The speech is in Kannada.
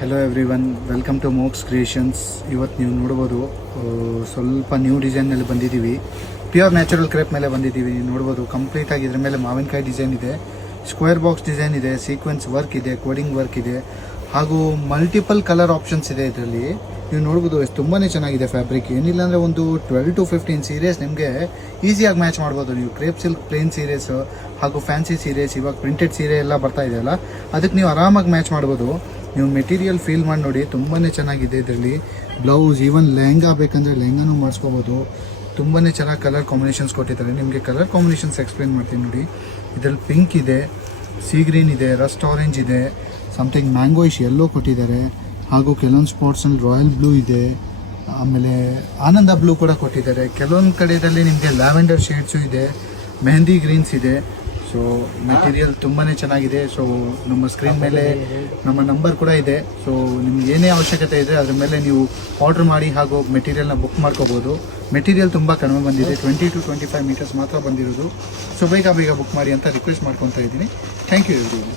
Hello everyone, welcome to Mox Creations. ಇವತ್ತು ನೀವು ನೋಡ್ಬೋದು ಸ್ವಲ್ಪ ನ್ಯೂ ಡಿಸೈನಲ್ಲಿ ಬಂದಿದ್ದೀವಿ. ಪ್ಯೂರ್ ನ್ಯಾಚುರಲ್ ಕ್ರೇಪ್ ಮೇಲೆ ಬಂದಿದ್ದೀವಿ. ನೋಡ್ಬೋದು ಕಂಪ್ಲೀಟಾಗಿ ಇದ್ರ ಮೇಲೆ ಮಾವಿನಕಾಯಿ ಡಿಸೈನ್ ಇದೆ, ಸ್ಕ್ವೇರ್ ಬಾಕ್ಸ್ ಡಿಸೈನ್ ಇದೆ, ಸೀಕ್ವೆನ್ಸ್ ವರ್ಕ್ ಇದೆ, ಕೋಡಿಂಗ್ ವರ್ಕ್ ಇದೆ, ಹಾಗೂ ಮಲ್ಟಿಪಲ್ ಕಲರ್ ಆಪ್ಷನ್ಸ್ ಇದೆ. ಇದರಲ್ಲಿ ನೀವು ನೋಡ್ಬೋದು ತುಂಬಾ ಚೆನ್ನಾಗಿದೆ ಫ್ಯಾಬ್ರಿಕ್. ಏನಿಲ್ಲ ಅಂದರೆ ಒಂದು 12 to 15 ಸೀರೆಸ್ ನಿಮಗೆ ಈಸಿಯಾಗಿ ಮ್ಯಾಚ್ ಮಾಡ್ಬೋದು. ನೀವು ಕ್ರೇಪ್ ಸಿಲ್ಕ್ ಪ್ಲೇನ್ ಸೀರೆಸ್ ಹಾಗೂ ಫ್ಯಾನ್ಸಿ ಸೀರೆಸ್, ಇವಾಗ ಪ್ರಿಂಟೆಡ್ ಸೀರೆ ಎಲ್ಲ ಬರ್ತಾ ಇದೆಯಲ್ಲ, ಅದಕ್ಕೆ ನೀವು ಆರಾಮಾಗಿ ಮ್ಯಾಚ್ ಮಾಡ್ಬೋದು. ನೀವು ಮೆಟೀರಿಯಲ್ ಫೀಲ್ ಮಾಡಿ ನೋಡಿ, ತುಂಬಾ ಚೆನ್ನಾಗಿದೆ. ಇದರಲ್ಲಿ ಬ್ಲೌಸ್, ಈವನ್ ಲೆಹಂಗಾ ಬೇಕಂದರೆ ಲೆಹಂಗಾನು ಮಾಡಿಸ್ಕೋಬೋದು. ತುಂಬಾ ಚೆನ್ನಾಗಿ ಕಲರ್ ಕಾಂಬಿನೇಷನ್ಸ್ ಕೊಟ್ಟಿದ್ದಾರೆ. ನಿಮಗೆ ಕಲರ್ ಕಾಂಬಿನೇಷನ್ಸ್ ಎಕ್ಸ್ಪ್ಲೇನ್ ಮಾಡ್ತೀನಿ ನೋಡಿ. ಇದರಲ್ಲಿ ಪಿಂಕ್ ಇದೆ, ಸೀ ಗ್ರೀನ್ ಇದೆ, ರಸ್ಟ್ ಆರೆಂಜ್ ಇದೆ, ಸಮಥಿಂಗ್ ಮ್ಯಾಂಗೋಯಿಶ್ ಯೆಲ್ಲೋ ಕೊಟ್ಟಿದ್ದಾರೆ, ಹಾಗೂ ಕೆಲವೊಂದು ಸ್ಪಾಟ್ಸಲ್ಲಿ ರಾಯಲ್ ಬ್ಲೂ ಇದೆ, ಆಮೇಲೆ ಆನಂದ ಬ್ಲೂ ಕೂಡ ಕೊಟ್ಟಿದ್ದಾರೆ. ಕೆಲವೊಂದು ಕಡೆಯಲ್ಲಿ ನಿಮಗೆ ಲ್ಯಾವೆಂಡರ್ ಶೇಡ್ಸು ಇದೆ, ಮೆಹಂದಿ ಗ್ರೀನ್ಸ್ ಇದೆ. ಸೊ ಮೆಟೀರಿಯಲ್ ತುಂಬಾ ಚೆನ್ನಾಗಿದೆ. ಸೊ ನಮ್ಮ ಸ್ಕ್ರೀನ್ ಮೇಲೆ ನಮ್ಮ ನಂಬರ್ ಕೂಡ ಇದೆ. ಸೊ ನಿಮ್ಗೆ ಏನೇ ಅವಶ್ಯಕತೆ ಇದೆ ಅದ್ರ ಮೇಲೆ ನೀವು ಆರ್ಡರ್ ಮಾಡಿ ಹಾಗೂ ಮೆಟೀರಿಯಲ್ನ ಬುಕ್ ಮಾಡ್ಕೋಬೋದು. ಮೆಟೀರಿಯಲ್ ತುಂಬ ಕಡಿಮೆ ಬಂದಿದೆ, 20 to 25 ಮೀಟರ್ಸ್ ಮಾತ್ರ ಬಂದಿರೋದು. ಸೊ ಬೇಗ ಬುಕ್ ಮಾಡಿ ಅಂತ ರಿಕ್ವೆಸ್ಟ್ ಮಾಡ್ಕೊತಾ ಇದ್ದೀನಿ. Thank you everyone.